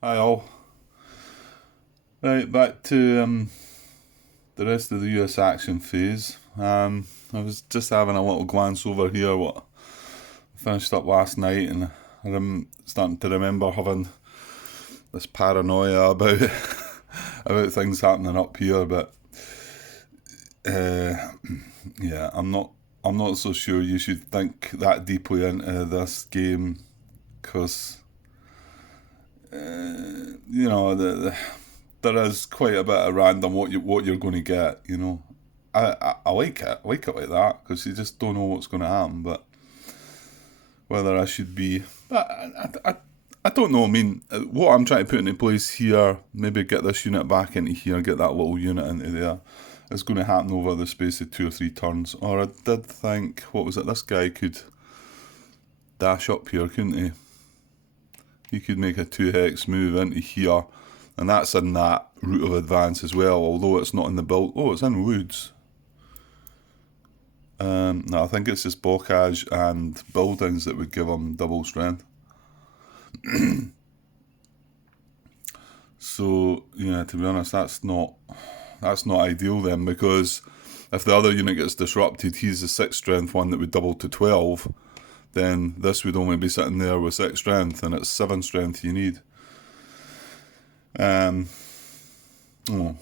Hi all. Right, back to the rest of the US action phase. I was just having a little glance over here what I finished up last night, and I'm starting to remember having this paranoia about about things happening up here. But uh, yeah, I'm not so sure you should think that deeply into this game because there is quite a bit of random what you're going to get. I like it. I like it like that because you just don't know what's going to happen. But whether I should be, I don't know. I mean, what I'm trying to put into place here, maybe get this unit back into here, get that little unit into there, is going to happen over the space of 2 or 3 turns. Or I did think, what was it? This guy could dash up here, couldn't he? He could make a 2 hex move into here, and that's in that route of advance as well, although it's not in the build. Oh, it's in woods. No, I think it's just bocage and buildings that would give him double strength. So yeah, to be honest, that's not ideal then, because if the other unit gets disrupted, he's the 6 strength one that would double to 12. Then this would only be sitting there with 6 strength, and it's 7 strength you need. Oh, of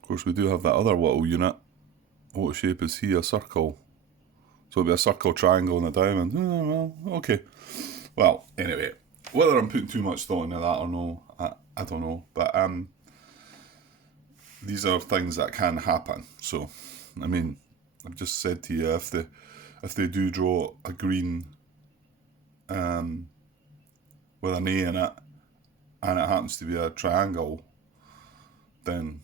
course, we do have that other little unit. What shape is he? A circle. So it'll be a circle, triangle, and a diamond. Oh, well, okay. Well, anyway, whether I'm putting too much thought into that or no, I don't know. But these are things that can happen. So, I mean, I've just said to you, if they do draw a green with an A in it, and it happens to be a triangle, then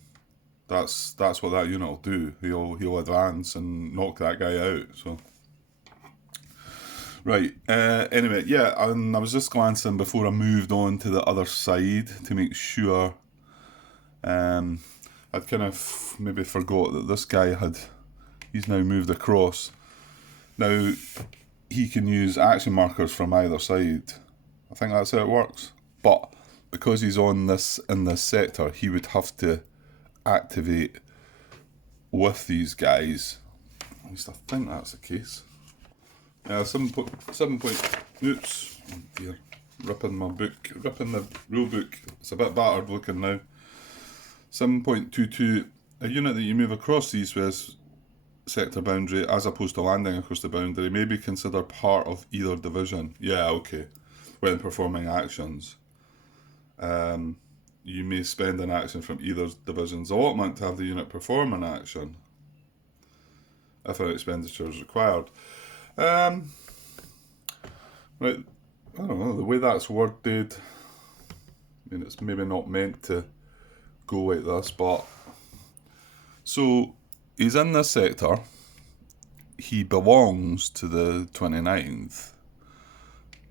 that's what that unit will do. He'll advance and knock that guy out. So right. Anyway, yeah, and I was just glancing before I moved on to the other side to make sure. I'd kind of maybe forgot that this guy he's now moved across. Now he can use action markers from either side. I think that's how it works. But because he's in this sector, he would have to activate with these guys. At least I think that's the case. 7 point. Oops, oh dear, ripping the rule book. It's a bit battered looking now. 7.22. A unit that you move across the east-west sector boundary as opposed to landing across the boundary may be considered part of either division. Yeah, okay. When performing actions. You may spend an action from either division's allotment to have the unit perform an action if an expenditure is required. Right, I don't know, the way that's worded, I mean, it's maybe not meant to go like this, but so he's in this sector, he belongs to the 29th,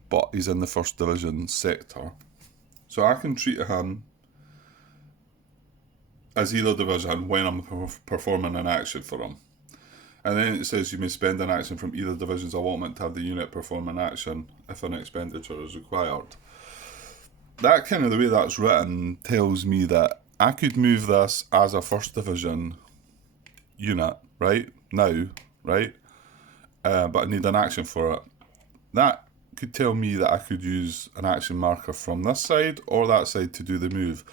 but he's in the 1st Division sector. So I can treat him as either division when I'm performing an action for him. And then it says you may spend an action from either division's allotment to have the unit perform an action if an expenditure is required. That kind of the way that's written tells me that I could move this as a 1st Division unit right now, right? But I need an action for it. That could tell me that I could use an action marker from this side or that side to do the move.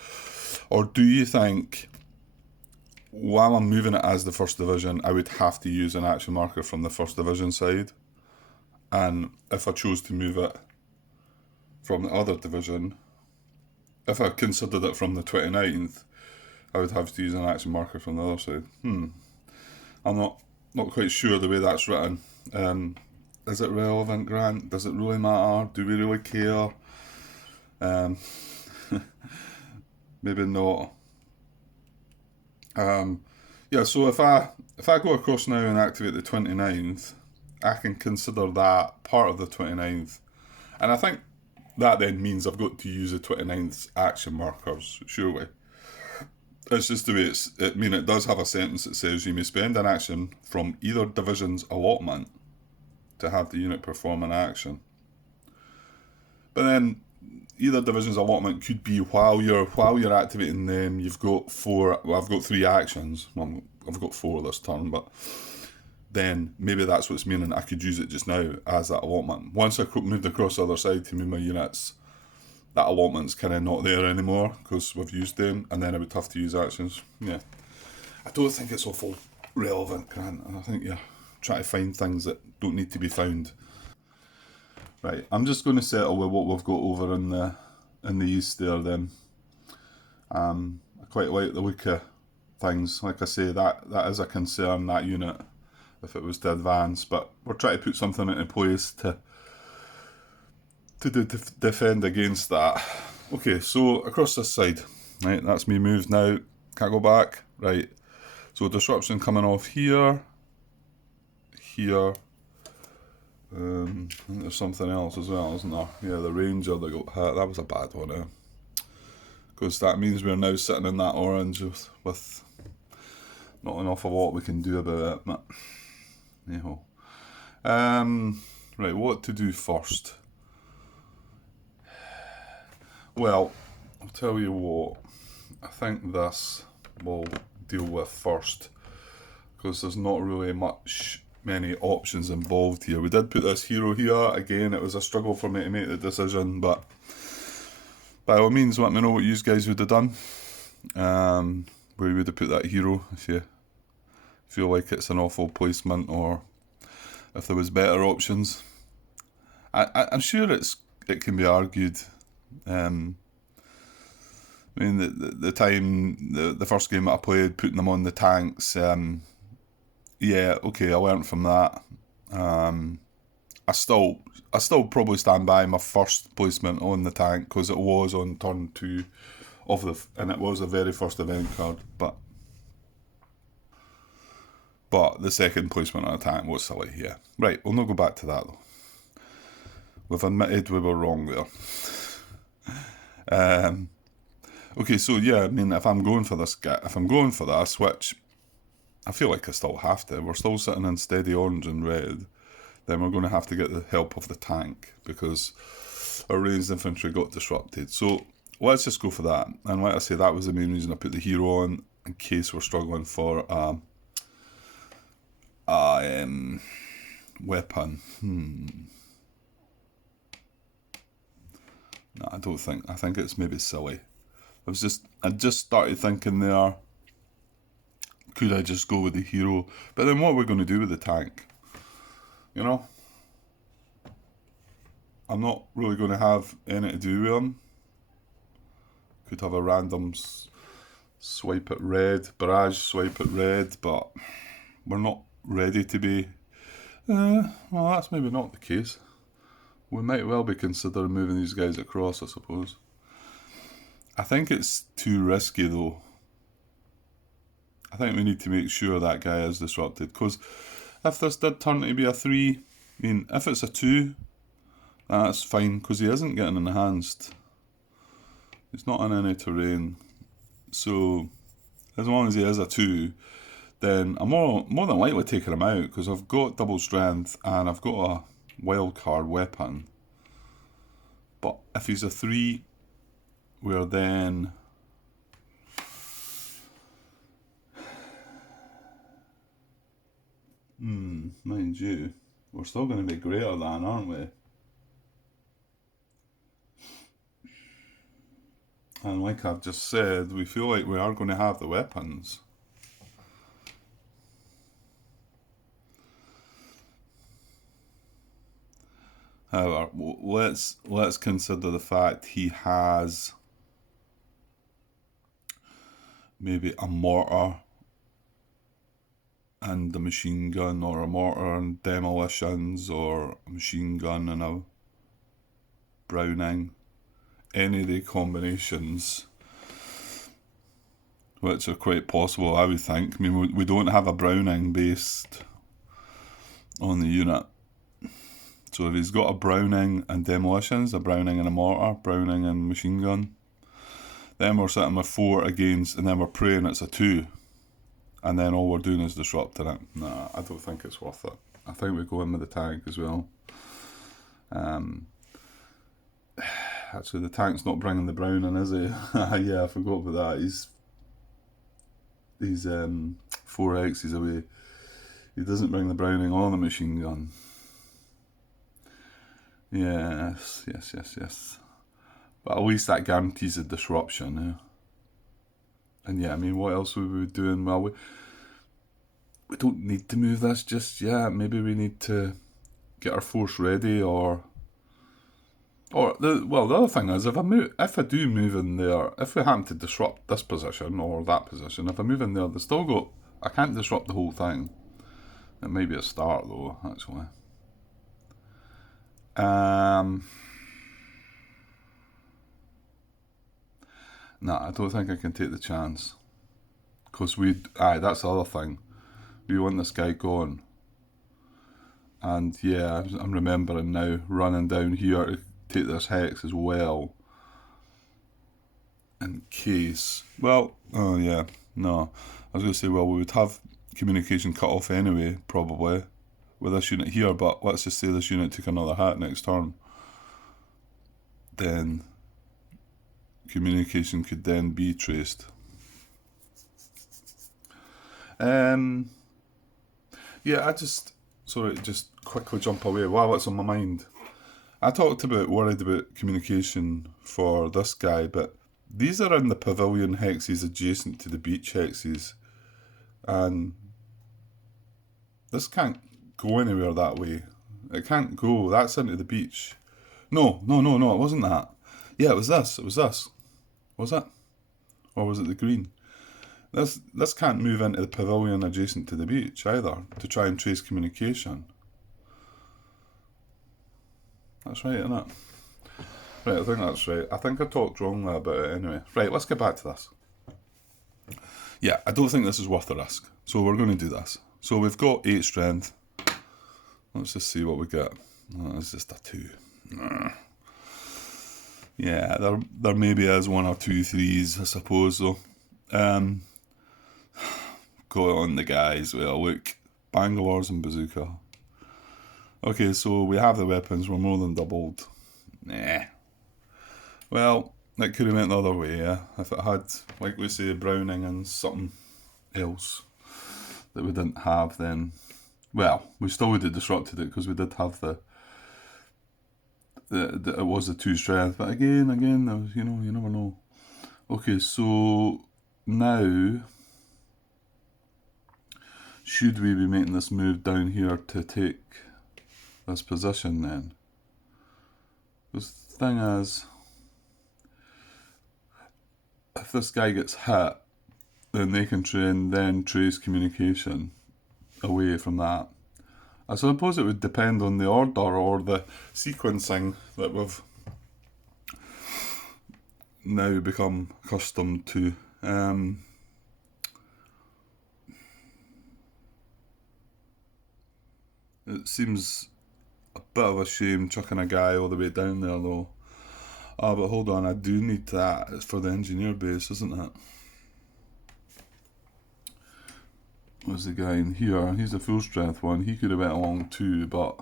Or do you think while I'm moving it as the 1st Division, I would have to use an action marker from the 1st Division side? And if I chose to move it from the other division, if I considered it from the 29th, I would have to use an action marker from the other side. I'm not quite sure the way that's written. Is it relevant, Grant? Does it really matter? Do we really care? Maybe not. Yeah, so if I go across now and activate the 29th, I can consider that part of the 29th. And I think that then means I've got to use the 29th's action markers, surely. It's just the way it does have a sentence that says you may spend an action from either division's allotment to have the unit perform an action. But then, either division's allotment could be while you're activating them, you've got four. Well, I've got 3 actions. Well, I've got 4 this turn, but then maybe that's what's meaning I could use it just now as that allotment. Once I moved across the other side to move my units, that allotment's kind of not there anymore because we've used them, and then I would have to use actions. Yeah, I don't think it's awful relevant, Grant. I think you're trying to find things that don't need to be found. Right, I'm just going to settle with what we've got over in the east there then. I quite like the look of things. Like I say, that is a concern, that unit, if it was to advance, but we're trying to put something into place to defend against that. Okay, so across this side, right, that's me moved now, can't go back, right, so disruption coming off here, I think there's something else as well, isn't there? Yeah, the ranger that got hit, that was a bad one, because that means we're now sitting in that orange with not an awful lot we can do about it, but right, what to do first? Well, I'll tell you what, I think this we'll deal with first, because there's not really many options involved here. We did put this hero here, again it was a struggle for me to make the decision, but by all means let me know what you guys would have done, where you would have put that hero if you feel like it's an awful placement, or if there was better options. I'm sure it can be argued. I mean, the time, the first game that I played, putting them on the tanks, yeah, okay, I learnt from that. I still probably stand by my first placement on the tank, because it was on turn 2 and it was the very first event card, but the second placement on a tank was silly, yeah. Right, we'll not go back to that though. We've admitted we were wrong there. Okay, so yeah, I mean, if I'm going for this, which I feel like I still have to, we're still sitting in steady orange and red, then we're going to have to get the help of the tank, because our ranged infantry got disrupted. So let's just go for that. And like I say, that was the main reason I put the hero on, in case we're struggling for weapon. No, I think it's maybe silly. I just started thinking there, could I just go with the hero? But then what are we going to do with the tank? You know? I'm not really going to have any to do with him. Could have a random swipe at red, barrage swipe at red, but we're not ready to be. Well, that's maybe not the case. We might well be considering moving these guys across, I suppose. I think it's too risky though. I think we need to make sure that guy is disrupted, because if this did turn to be a 3, I mean, if it's a 2, that's fine, because he isn't getting enhanced. He's not in any terrain. So, as long as he is a 2, then I'm more than likely taking him out, because I've got double strength and I've got a wild card weapon. But if he's a 3, we're then... mind you, we're still going to be greater than, aren't we? And like I've just said, we feel like we are going to have the weapons. However, let's consider the fact he has maybe a mortar and a machine gun, or a mortar and demolitions, or a machine gun and a Browning. Any of the combinations, which are quite possible, I would think. I mean, we don't have a Browning based on the unit. So if he's got a Browning and demolitions, a Browning and a mortar, Browning and machine gun, then we're sitting with 4 against, and then we're praying it's a 2. And then all we're doing is disrupting it. Nah, I don't think it's worth it. I think we go in with the tank as well. actually, the tank's not bringing the brown in, is he? Yeah, I forgot about that. He's 4X's away. He doesn't bring the Browning or the machine gun. Yes. But at least that guarantees a disruption, yeah. And yeah, I mean, what else would we be doing? Well, we don't need to move this just yet. Maybe we need to get our force ready, or the other thing is, if I do move in there, if we happen to disrupt this position or that position, if I move in there, I can't disrupt the whole thing. It might be a start though, actually. Nah, I don't think I can take the chance. Because that's the other thing. We want this guy gone. And yeah, I'm remembering now, running down here to take this hex as well. In case. Well, oh yeah, no. I was going to say, well, we would have communication cut off anyway, probably, with this unit here, but let's just say this unit took another hit next turn. Then communication could then be traced. Yeah, I just quickly jump away while it's on my mind. I worried about communication for this guy, but these are in the pavilion hexes adjacent to the beach hexes, and this can't go anywhere that way. It can't go. That's into the beach. No, it wasn't that. Yeah, it was this. Was it? Or was it the green? This can't move into the pavilion adjacent to the beach either, to try and trace communication. That's right, isn't it? Right, I think that's right. I think I talked wrongly about it anyway. Right, let's get back to this. Yeah, I don't think this is worth the risk. So we're going to do this. So we've got 8 strength. Let's just see what we get. Oh, it's just a 2. Yeah, there maybe is 1 or 2 3s, I suppose, though. Go on the guys. Well, look. Bangalore's and bazooka. Okay, so we have the weapons. We're more than doubled. Nah. Well, it could have went the other way, yeah. If it had, like we say, Browning and something else that we didn't have, then, well, we still would have disrupted it because we did have it was the 2 strength. But again, there was, you never know. Okay, so now, should we be making this move down here to take this position then? Because the thing is, if this guy gets hit, then they can trace communication away from that. I suppose it would depend on the order or the sequencing that we've now become accustomed to. It seems a bit of a shame chucking a guy all the way down there though. Ah, but hold on, I do need that. It's for the engineer base, isn't it? Where's the guy in here? He's a full strength one. He could have went along too, but...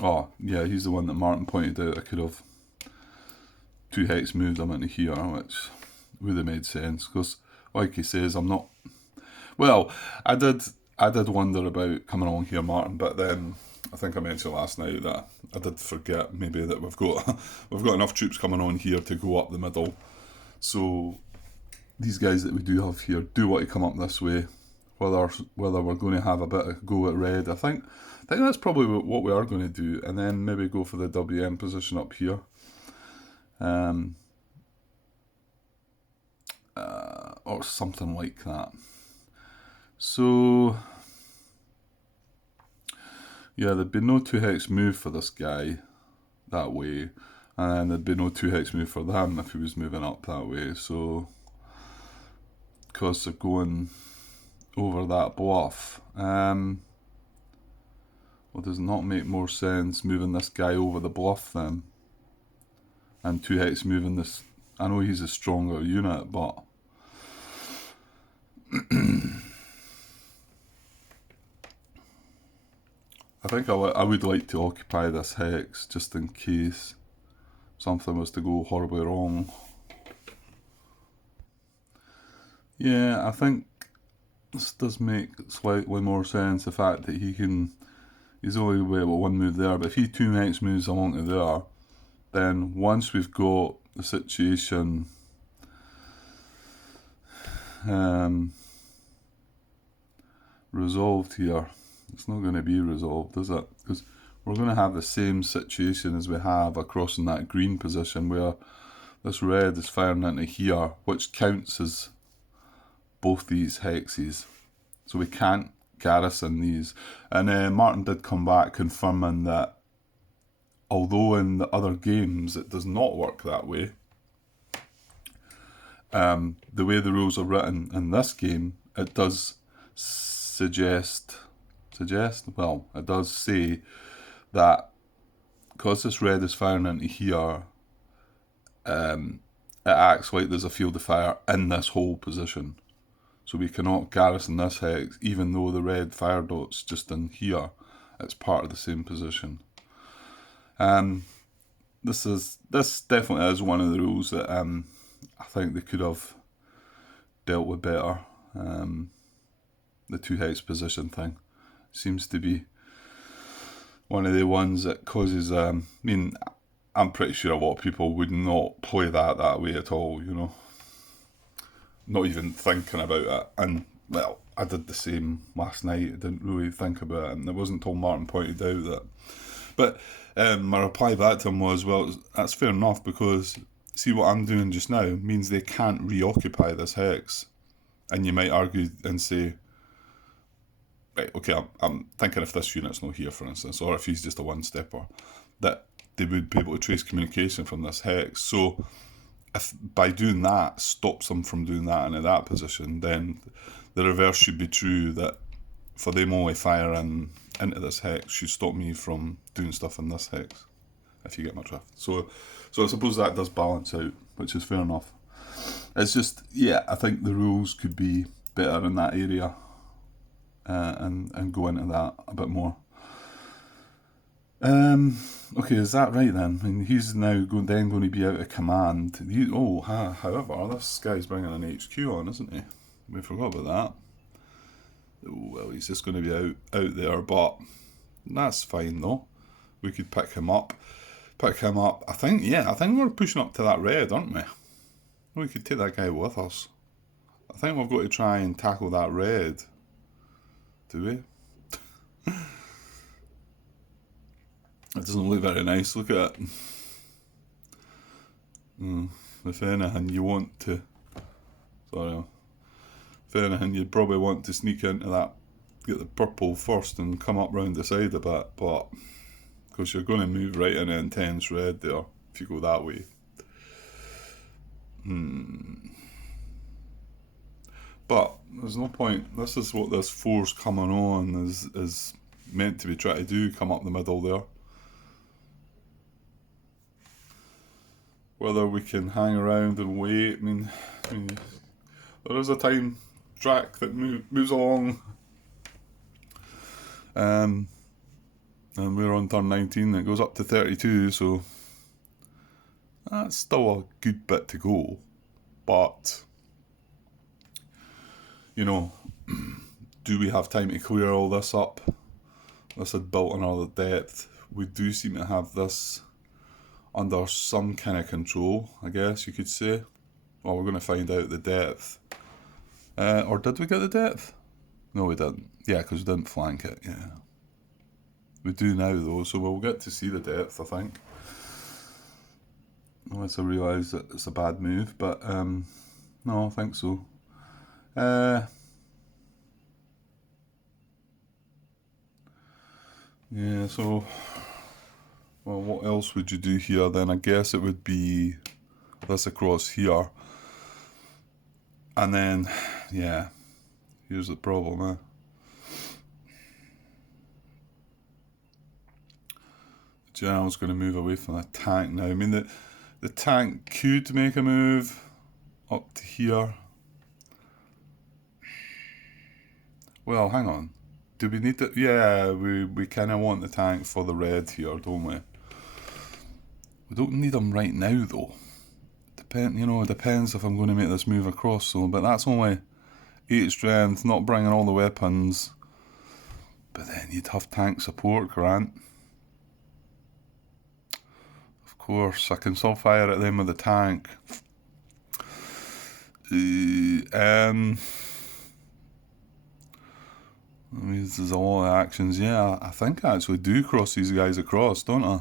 Oh, yeah, he's the one that Martin pointed out. I could have 2 hex moved him into here, which would have made sense, because, like he says, I'm not... Well, I did wonder about coming along here, Martin, but then I think I mentioned last night that I did forget maybe that we've got enough troops coming on here to go up the middle. So these guys that we do have here do want to come up this way, whether we're going to have a bit of go at red. I think that's probably what we are going to do, and then maybe go for the WM position up here. Or something like that. So yeah, there'd be no 2 hex move for this guy that way, and then there'd be no 2 hex move for them if he was moving up that way. So because they're going over that bluff, well, does it not make more sense moving this guy over the bluff then, and 2 hex moving this? I know he's a stronger unit, but think I would like to occupy this hex just in case something was to go horribly wrong. Yeah, I think this does make slightly more sense, the fact that he's only able one move there, but if he 2x moves along to there, then once we've got the situation resolved here, it's not going to be resolved, is it? Because we're going to have the same situation as we have across in that green position, where this red is firing into here, which counts as both these hexes. So we can't garrison these. And Martin did come back confirming that although in the other games it does not work that way, the way the rules are written in this game, it does it does say that because this red is firing into here, it acts like there's a field of fire in this whole position. So we cannot garrison this hex, even though the red fire dot's just in here. It's part of the same position. This definitely is one of the rules that I think they could have dealt with better. The 2 hex position thing seems to be one of the ones that causes. I mean, I'm pretty sure a lot of people would not play that way at all. You know, not even thinking about it. And well, I did the same last night. I didn't really think about it, and it wasn't until Martin pointed out that. But my reply back to him was, well, that's fair enough, because see what I'm doing just now means they can't reoccupy this hex. And you might argue and say, right, okay, I'm thinking if this unit's not here, for instance, or if he's just a one-stepper, that they would be able to trace communication from this hex. So if by doing that stops them from doing that into that position, then the reverse should be true, that for them only firing into this hex should stop me from doing stuff in this hex, if you get my drift. So I suppose that does balance out, which is fair enough. It's just, yeah, I think the rules could be better in that area, and go into that a bit more. Okay, is that right then? I mean, he's now going to be out of command. However, this guy's bringing an HQ on, isn't he? We forgot about that. Oh, well, he's just going to be out there, but that's fine though. We could pick him up. I think we're pushing up to that red, aren't we? We could take that guy with us. I think we've got to try and tackle that red. Do we? It doesn't look very nice. Look at it. If anything, you'd probably want to sneak into that, get the purple first and come up round the side a bit, but because you're going to move right into intense red there if you go that way. But there's no point. This is what this force coming on is meant to be trying to do, come up the middle there. Whether we can hang around and wait, I mean there is a time track that moves along. And we're on turn 19, it goes up to 32, so that's still a good bit to go. But, you know, do we have time to clear all this up? This had built on all the depth. We do seem to have this under some kind of control, I guess you could say. Well, we're going to find out the depth. Or did we get the depth? No, we didn't. Yeah, because we didn't flank it, yeah. We do now, though, so we'll get to see the depth, I think. Unless I realise that it's a bad move, but no, I think so. Yeah, so, well, what else would you do here then? I guess it would be this across here. And then, yeah, here's the problem, The general's going to move away from the tank now. I mean, the tank could make a move up to here. Well, hang on. Do we need to? Yeah, we kind of want the tank for the red here, don't we? We don't need them right now though. It depends if I'm going to make this move across. So, but that's only 8 strength, not bringing all the weapons. But then you'd have tank support, Grant. Of course, I can still fire at them with the tank. This is a lot of actions. Yeah, I think I actually do cross these guys across, don't I?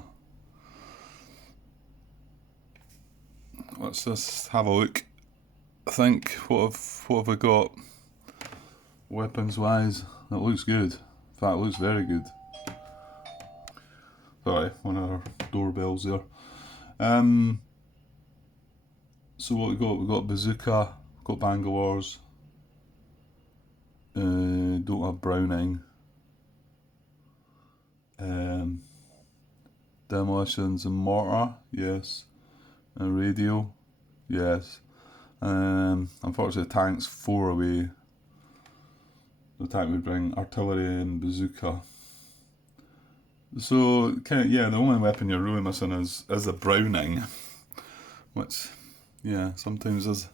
Let's just have a look. I think, what have we got? Weapons wise, that looks good. In fact, it looks very good. Sorry, one of our doorbells there. So what we got? We got bazooka, got Bangalores. Don't have Browning. Demolitions and mortar, yes. And radio, yes. Unfortunately, tank's 4 away. The tank would bring artillery and bazooka. So, the only weapon you're really missing is a Browning, which, sometimes is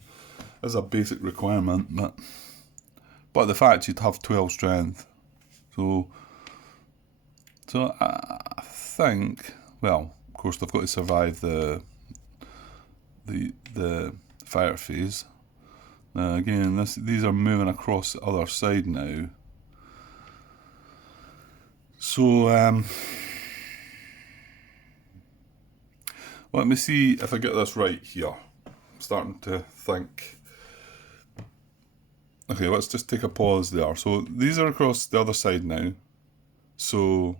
a basic requirement, but the fact you'd have 12 strength, so I think, well, of course they've got to survive the fire phase. Again, these are moving across the other side now. So, let me see if I get this right here. I'm starting to think. Okay, let's just take a pause there. So, these are across the other side now. So,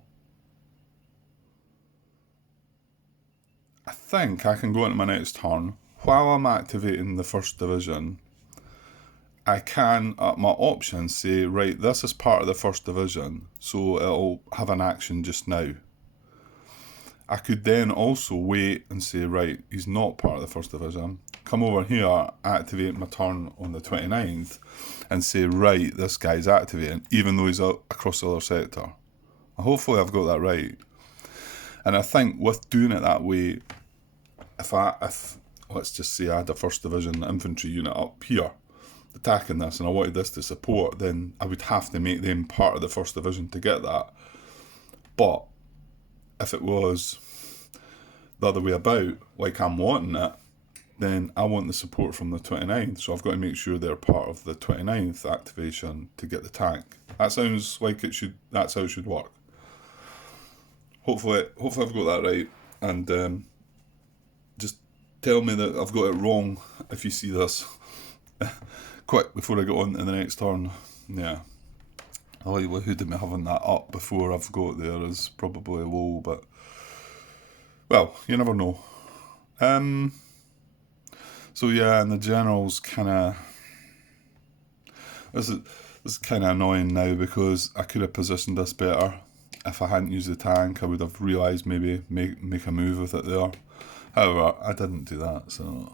I think I can go into my next turn. While I'm activating the 1st Division, I can, at my options, say, right, this is part of the 1st Division, so it'll have an action just now. I could then also wait and say, right, he's not part of the 1st Division. Come over here, activate my turn on the 29th, and say, right, this guy's activating, even though he's across the other sector. Hopefully I've got that right. And I think with doing it that way, if let's just say I had a 1st Division infantry unit up here, attacking this, and I wanted this to support, then I would have to make them part of the 1st Division to get that. But if it was the other way about, like I'm wanting it, then I want the support from the 29th, so I've got to make sure they're part of the 29th activation to get the tank. That sounds like that's how it should work. Hopefully I've got that right, and just tell me that I've got it wrong if you see this. Quick, before I get on to the next turn. Yeah. The likelihood of me having that up before I've got there is probably low, but, well, you never know. So yeah, and the general's kind of... This is kind of annoying now, because I could have positioned this better. If I hadn't used the tank, I would have realised maybe make a move with it there. However, I didn't do that, so...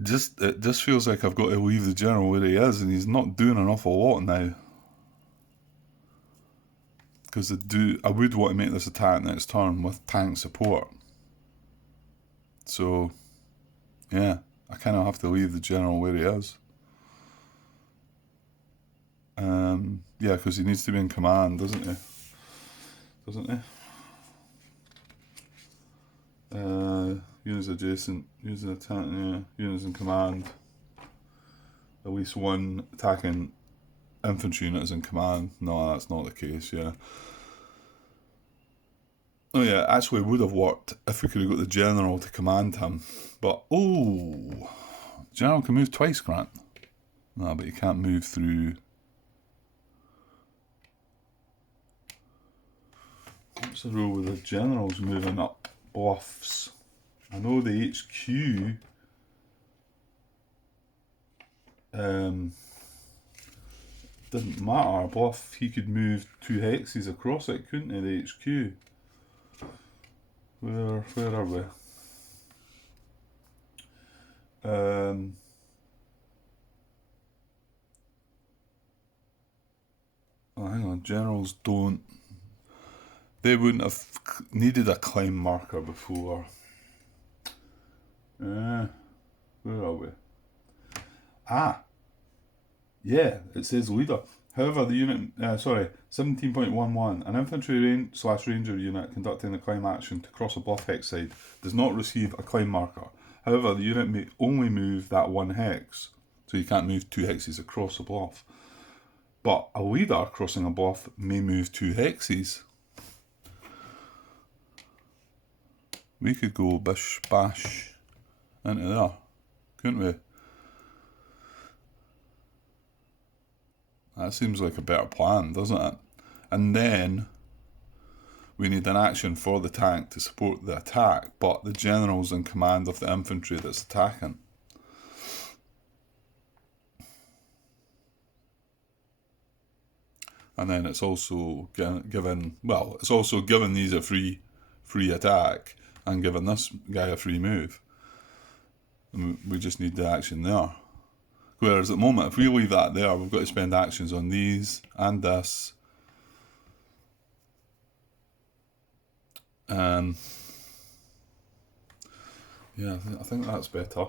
It just feels like I've got to leave the general where he is, and he's not doing an awful lot now. Because I would want to make this attack next turn with tank support. So, yeah, I kind of have to leave the general where he is. Yeah, because he needs to be in command, doesn't he? Units adjacent, units attack, units in command. At least one attacking infantry unit is in command. No, that's not the case, yeah. Oh yeah, actually would have worked if we could have got the general to command him. But, general can move twice, Grant. No, but he can't move through... What's the rule with the generals moving up bluffs? I know the HQ didn't matter. Bluff, he could move 2 hexes across it, couldn't he, the HQ? Where are we? Oh, hang on, generals don't. They wouldn't have needed a climb marker before. Where are we? Ah, yeah, it says leader. However, the unit, 17.11, an infantry ranger unit conducting a climb action to cross a bluff hex side does not receive a climb marker. However, the unit may only move that one hex, so you can't move two hexes across a bluff. But a leader crossing a bluff may move two hexes. We could go bish bash into there, couldn't we? That seems like a better plan, doesn't it? And then we need an action for the tank to support the attack, but the general's in command of the infantry that's attacking. And then it's also given these a free attack and giving this guy a free move. And we just need the action there. Whereas at the moment, if we leave that there, we've got to spend actions on these and this. Yeah, I think that's better.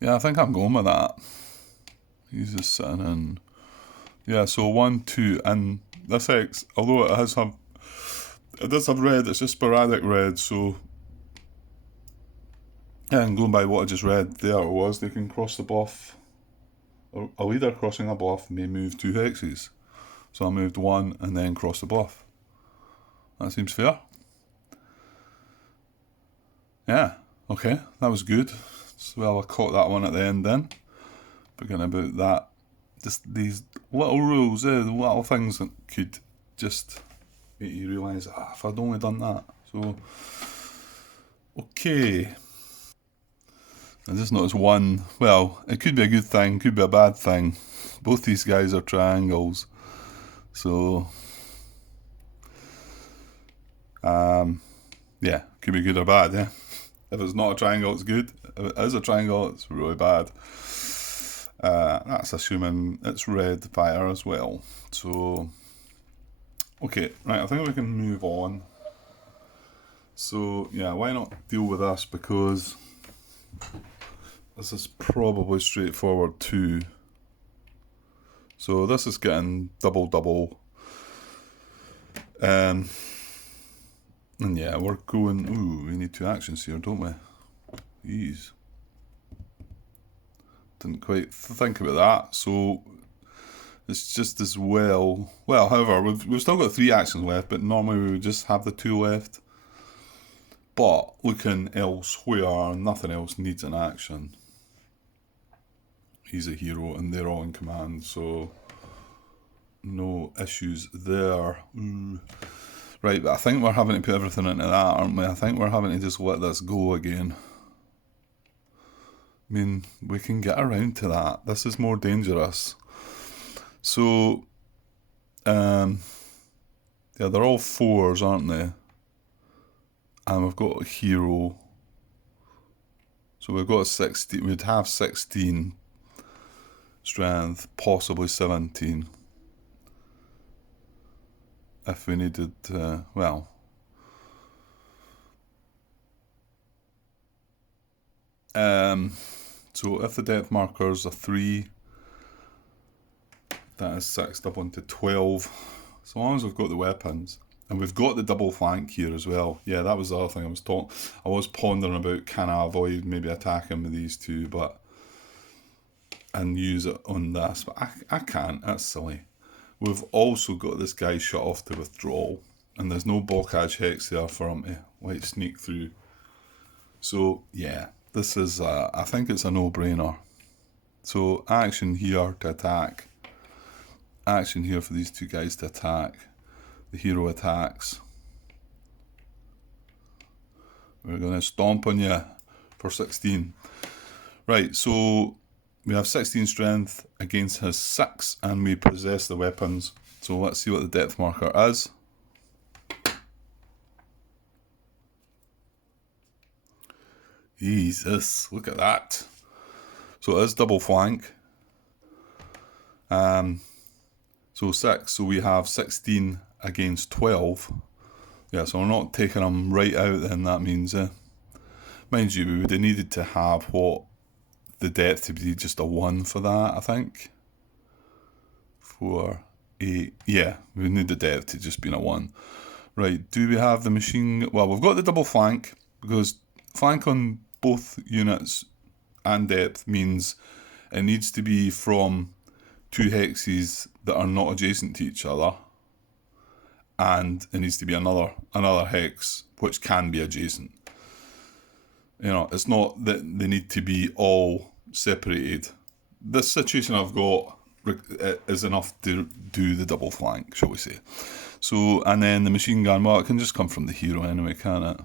Yeah, I think I'm going with that. He's just sitting in. Yeah, so 1, 2, and this X, although it does have red, it's just sporadic red, so. Yeah, and going by what I just read, there it was, they can cross the bluff. A leader crossing a bluff may move two hexes. So I moved one and then crossed the bluff. That seems fair. Yeah, okay, that was good. So, well, I caught that one at the end then. Forgetting about that. Just these little rules, the little things that could just make you realise, if I'd only done that. So, okay. I just noticed one, well, it could be a good thing, could be a bad thing. Both these guys are triangles. So, yeah, could be good or bad, yeah. If it's not a triangle, it's good. If it is a triangle, it's really bad. That's assuming it's red fire as well. So, okay, right, I think we can move on. So, yeah, why not deal with this? Because this is probably straightforward too. So this is getting double. And yeah, we're going, we need two actions here, don't we? Jeez. Didn't quite think about that. So it's just as well. Well, however, we've still got three actions left, but normally we would just have the two left. But looking elsewhere, nothing else needs an action. He's a hero and they're all in command, so no issues there. Right, but I think we're having to put everything into that, aren't we? I think we're having to just let this go again. I mean, we can get around to that. This is more dangerous. So, yeah, they're all fours, aren't they? And we've got a hero. So we've got a 16. We'd have 16 strength, possibly 17. If we needed, well. So if the depth marker's a 3, that is 6 up onto 12. So long as we've got the weapons. And we've got the double flank here as well. Yeah, that was the other thing I was pondering about, can I avoid maybe attacking with these two, and use it on this, but I can't, that's silly. We've also got this guy shut off to withdrawal, and there's no blockage hex there for him to like sneak through. So yeah, this is I think it's a no-brainer. So action here to attack. Action here for these two guys to attack. The hero attacks. We're going to stomp on you for 16. Right, so we have 16 strength against his 6, and we possess the weapons. So let's see what the depth marker is. Jesus, look at that. So it is double flank. So 6. So we have 16 against 12. Yeah, so we're not taking them right out then, that means. Mind you, we would have needed to have the depth to be just a 1 for that, I think. 4, 8. Yeah, we need the depth to just be a 1. Right, do we have the machine... Well, we've got the double flank, because flank on both units and depth means it needs to be from 2 hexes that are not adjacent to each other, and it needs to be another hex which can be adjacent. It's not that they need to be all separated. This situation I've got is enough to do the double flank, shall we say. So, and then the machine gun, well, it can just come from the hero anyway, can it?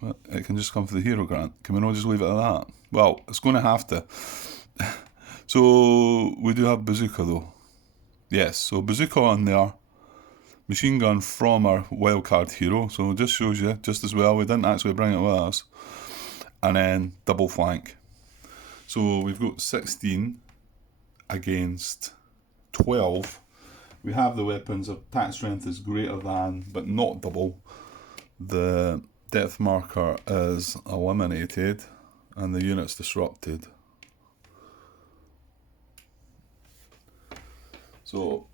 Well, it can just come from the hero, Grant. Can we not just leave it at that? Well, it's going to have to. So, we do have bazooka though. Yes, so bazooka on there. Machine gun from our wildcard hero, so it just shows you just as well we didn't actually bring it with us. And then double flank. So we've got 16 against 12. We have the weapons. Attack strength is greater than, but not double. The depth marker is eliminated, and the unit's disrupted. So,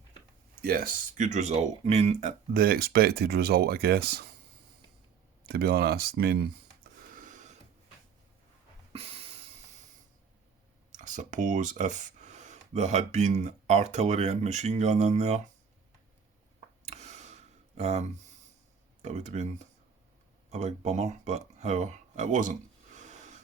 yes, good result. I mean, the expected result, I guess, to be honest. I mean, I suppose if there had been artillery and machine gun in there, that would have been a big bummer, but however, it wasn't.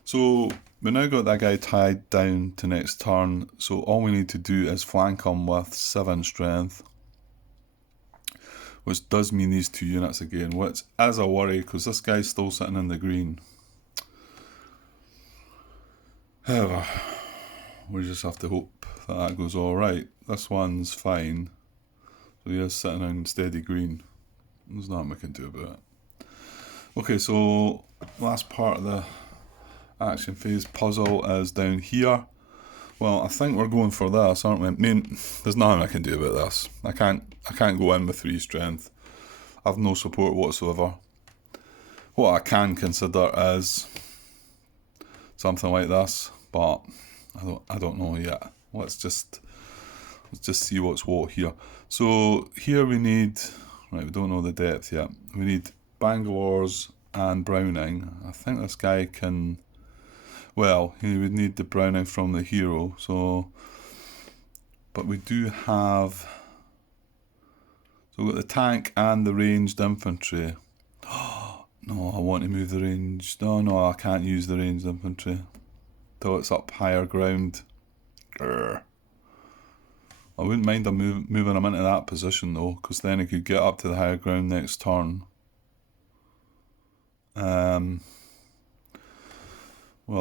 So we now got that guy tied down to next turn, so all we need to do is flank him with 7 strength, which does mean these 2 units again, which is a worry because this guy's still sitting in the green. However, we just have to hope that goes alright. This one's fine, so he is sitting in steady green. There's nothing we can do about it. Okay, so last part of the action phase puzzle is down here. Well, I think we're going for this, aren't we? I mean, there's nothing I can do about this. I can't go in with 3 strength. I've no support whatsoever. What I can consider is something like this, but I don't know yet. Let's just see what's what here. So here we need, right, we don't know the depth yet. We need Bangalore's and Browning. I think this guy can, well, he would need the Browning from the hero, so, but we do have, so we've got the tank and the ranged infantry. No, I want to move the ranged, no, I can't use the ranged infantry till it's up higher ground. Grr. I wouldn't mind moving him into that position though, because then he could get up to the higher ground next turn. Well,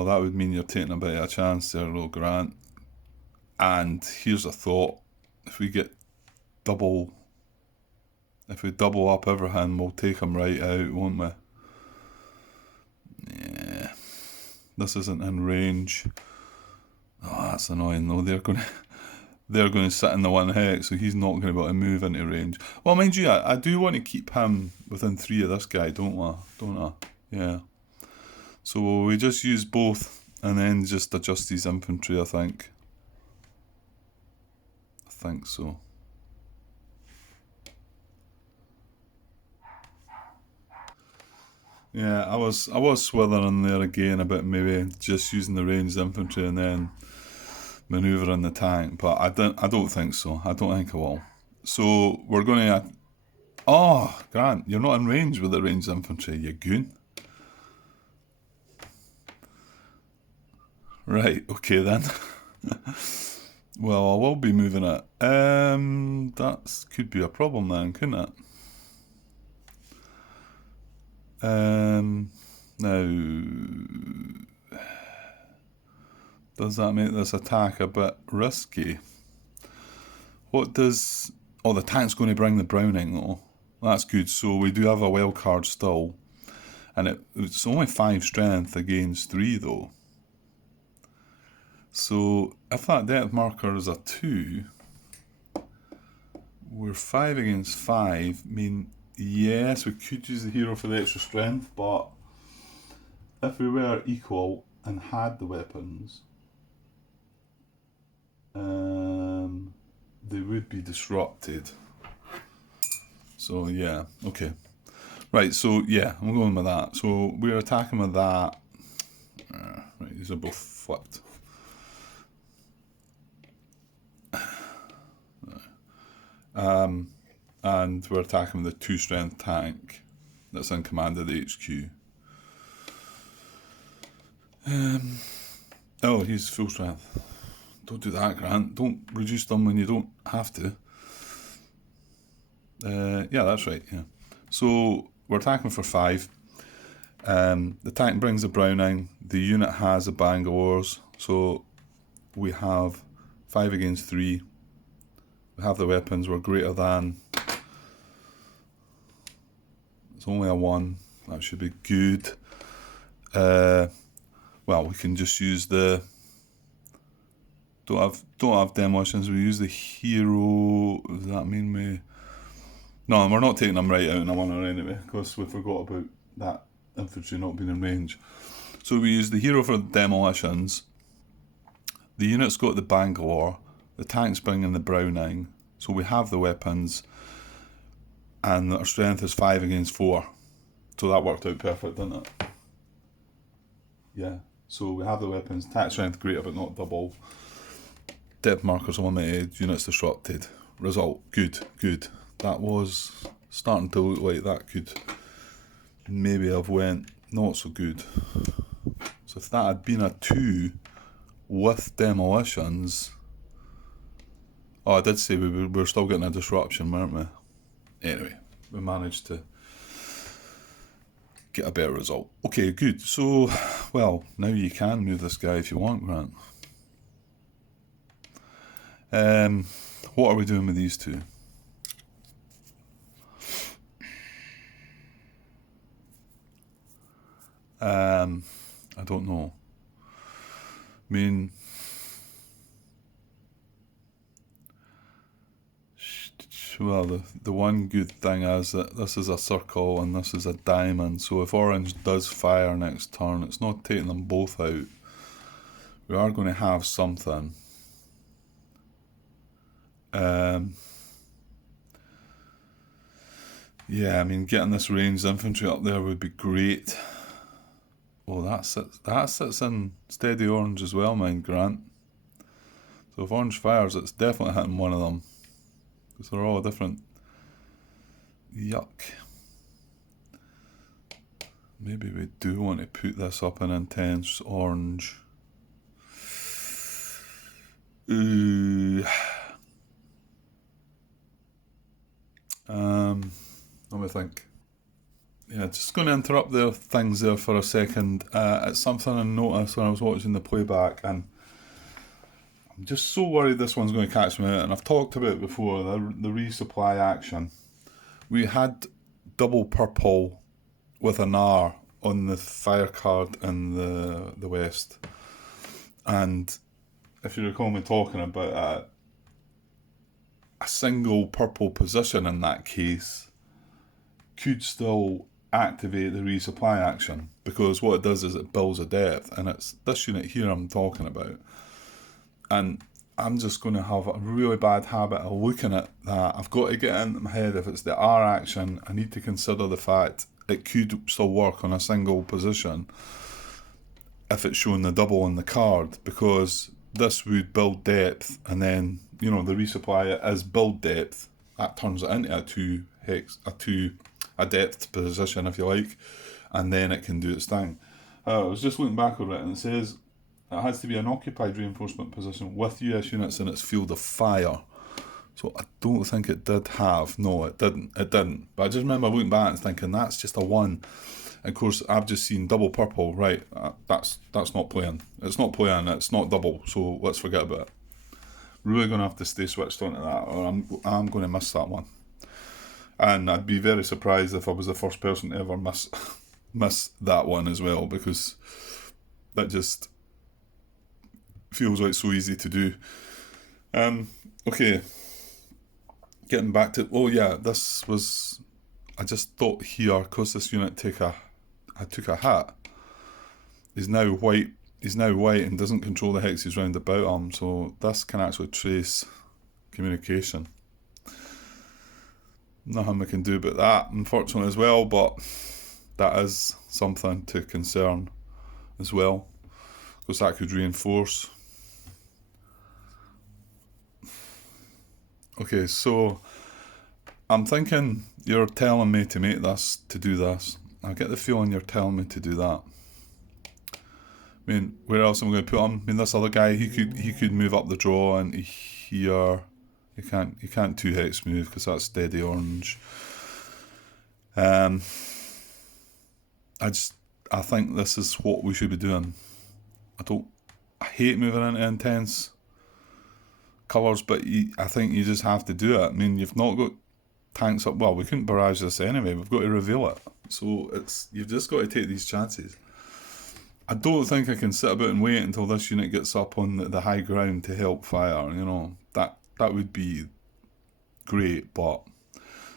that would mean you're taking a bit of a chance there, though, Grant. And here's a thought: if we double up everything, we'll take him right out, won't we? Yeah, this isn't in range. Oh, that's annoying though. They're going to sit in the 1 hex, so he's not going to be able to move into range. Well, mind you, I do want to keep him within 3 of this guy, don't I? Yeah. So we just use both and then just adjust his infantry, I think. I think so. Yeah, I was swithering there again about maybe just using the ranged infantry and then manoeuvring the tank, but I don't think so. I don't think I will. So we're going to. Oh, Grant, you're not in range with the ranged infantry, you goon. Right, okay then. Well, I will be moving it. That could be a problem then, couldn't it? Now, does that make this attack a bit risky? What does... Oh, the tank's going to bring the Browning though. That's good, so we do have a wild card still. And it's only 5 strength against 3 though. So if that depth marker is a 2, we're 5 against 5. I mean, yes, we could use the hero for the extra strength, but if we were equal and had the weapons, they would be disrupted. So yeah, okay. Right, so yeah, I'm going with that. So we're attacking with that. Right, these are both flipped. And we're attacking with the 2 strength tank that's in command of the HQ. Oh, he's full strength. Don't do that, Grant. Don't reduce them when you don't have to. Yeah, that's right, yeah. So we're attacking for 5. The tank brings a Browning. The unit has a Bangalores. So we have 5 against 3. We have the weapons. We're greater than. It's only a 1. That should be good. Well, we can just use the. Don't have demolitions. We use the hero. Does that mean we? No, we're not taking them right out in a 1 anyway, because we forgot about that infantry not being in range. So we use the hero for demolitions. The unit's got the Bangalore. The tank's bringing the Browning. So we have the weapons. And our strength is 5 against 4. So that worked out perfect, didn't it? Yeah. So we have the weapons. Attack strength greater but not double. Depth markers limited. Units disrupted. Result. Good. Good. That was starting to look like that could maybe have went not so good. So if that had been a 2 with demolitions. Oh, I did say we were still getting a disruption, weren't we? Anyway, we managed to get a better result. Okay, good. So, well, now you can move this guy if you want, Grant. What are we doing with these 2? I don't know. I mean, well, the one good thing is that this is a circle and this is a diamond, so if orange does fire next turn, it's not taking them both out. We are going to have something. Yeah, I mean, getting this ranged infantry up there would be great. Oh, that sits in steady orange as well, mind Grant. So if orange fires, it's definitely hitting one of them. Because they're all different. Yuck. Maybe we do want to put this up in intense orange. Ooh. Let me think. Yeah, just going to interrupt the things there for a second. It's something I noticed when I was watching the playback, and I'm just so worried this one's going to catch me out. And I've talked about it before, the resupply action. We had double purple with an R on the fire card in the west, and if you recall me talking about a single purple position in that case could still activate the resupply action, because what it does is it builds a depth, and it's this unit here I'm talking about. And I'm just going to have a really bad habit of looking at that. I've got to get into my head, if it's the R action, I need to consider the fact it could still work on a single position if it's showing the double on the card, because this would build depth, and then, you know, the resupply is build depth. That turns it into a depth position, if you like, and then it can do its thing. I was just looking back over it, and it says it has to be an occupied reinforcement position with US units in its field of fire. So I don't think it did have. No, it didn't. But I just remember looking back and thinking, that's just a 1. And of course, I've just seen double purple. Right, that's not playing. It's not playing. It's not double. So let's forget about it. Really going to have to stay switched onto that, or I'm going to miss that one. And I'd be very surprised if I was the first person to ever miss that one as well, because that just feels like so easy to do. Okay, getting back to, oh yeah, this was, I just thought here, because this unit I took a hat, is now white. He's now white and doesn't control the hexes round about him, so this can actually trace communication. Nothing we can do about that, unfortunately, as well, but that is something to concern as well, because that could reinforce. Okay, so I'm thinking you're telling me to make this, to do this. I get the feeling you're telling me to do that. I mean, where else am I going to put him? I mean, this other guy, he could move up the draw into here. You can't 2-hex move because that's steady orange. I think this is what we should be doing. I hate moving into intense colours, but I think you just have to do it. I mean, you've not got tanks up. Well, we couldn't barrage this anyway. We've got to reveal it. So you've just got to take these chances. I don't think I can sit about and wait until this unit gets up on the high ground to help fire. You know, that would be great, but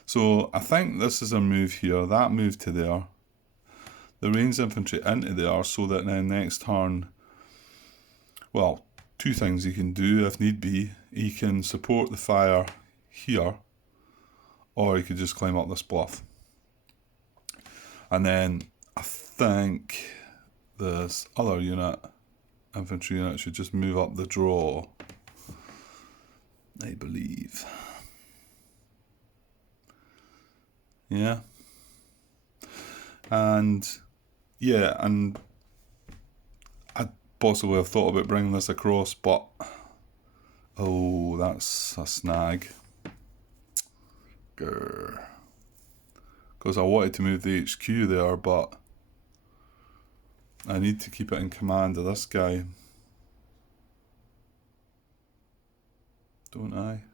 so I think this is a move here. That move to there. The ranged infantry into there, so that then next turn, well, two things he can do if need be. He can support the fire here, or he could just climb up this bluff. And then I think this other unit, infantry unit, should just move up the draw, I believe. Yeah. And yeah, and I'd possibly have thought about bringing this across, but oh, that's a snag. Grr. Because I wanted to move the HQ there, but I need to keep it in command of this guy. Don't I?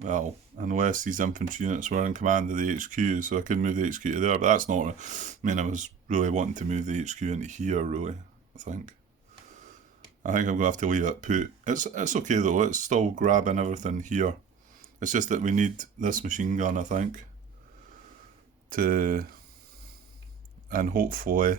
Well, unless these infantry units were in command of the HQ, so I could move the HQ to there, but that's not, I mean, I was really wanting to move the HQ into here, really, I think I'm going to have to leave it put. It's okay though, it's still grabbing everything here. It's just that we need this machine gun, I think, and hopefully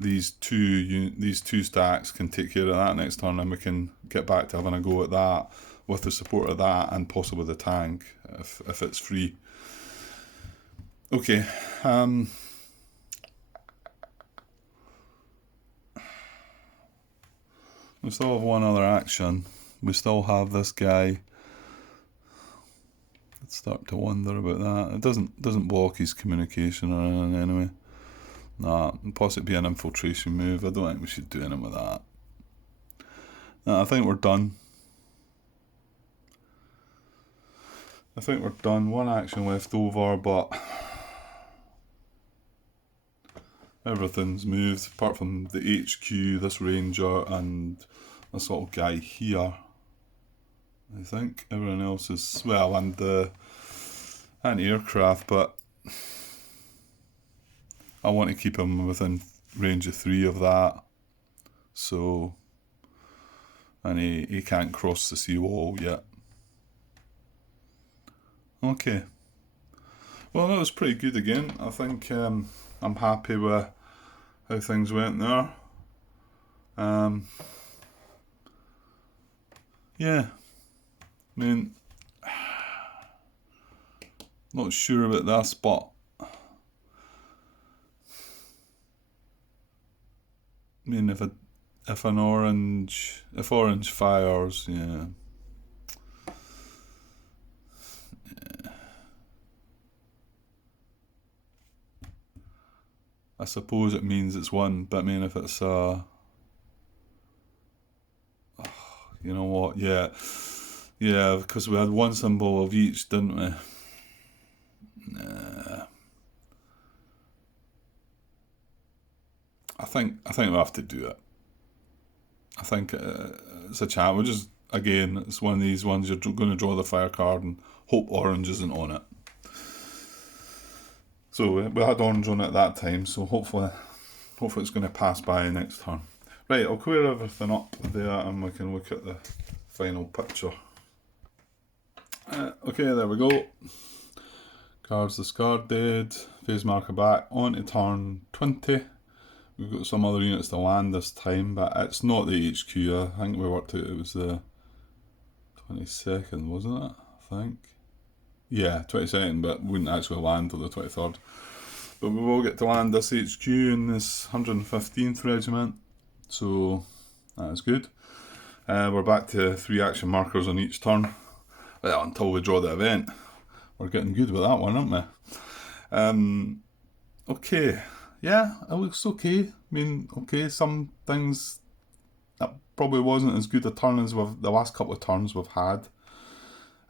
these two stacks can take care of that next turn, and we can get back to having a go at that with the support of that and possibly the tank if it's free. Okay. We still have one other action. We still have this guy. Let's start to wonder about that. It doesn't block his communication or anything anyway. Nah, possibly be an infiltration move. I don't think we should do anything with that. Nah, I think we're done. One action left over, but everything's moved apart from the HQ, this ranger, and this little guy here. I think everyone else is, well, and the anti-aircraft, but I want to keep him within range of 3 of that. So, and he can't cross the seawall yet. Okay. Well, that was pretty good again. I think I'm happy with how things went there. Yeah. I mean, not sure about this, but I mean, if orange fires, yeah. I suppose it means it's one, but I mean, if it's you know what? Yeah, because we had one symbol of each, didn't we? I think we'll have to do it. I think it's a chance. We're just, again, it's one of these ones you're going to draw the fire card and hope orange isn't on it. So we had orange on it at that time, so hopefully it's going to pass by next turn. Right, I'll clear everything up there and we can look at the final picture. Okay, there we go. Cards discarded, phase marker back, on to turn 20. We've got some other units to land this time, but it's not the HQ. I think we worked out it was the 22nd, wasn't it? I think. Yeah, 22nd, but wouldn't actually land till the 23rd. But we will get to land this HQ in this 115th Regiment, so that is good. We're back to 3 action markers on each turn. Well, until we draw the event. We're getting good with that one, aren't we? Okay. Yeah, it looks okay. I mean, okay, some things that probably wasn't as good a turn as the last couple of turns we've had.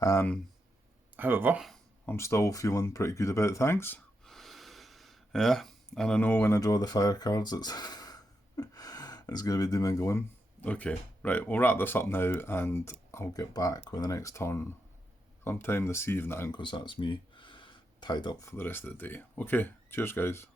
However, I'm still feeling pretty good about things. Yeah, and I know when I draw the fire cards, it's going to be doom and gloom. Okay, right, we'll wrap this up now and I'll get back with the next turn sometime this evening, because that's me tied up for the rest of the day. Okay, cheers guys.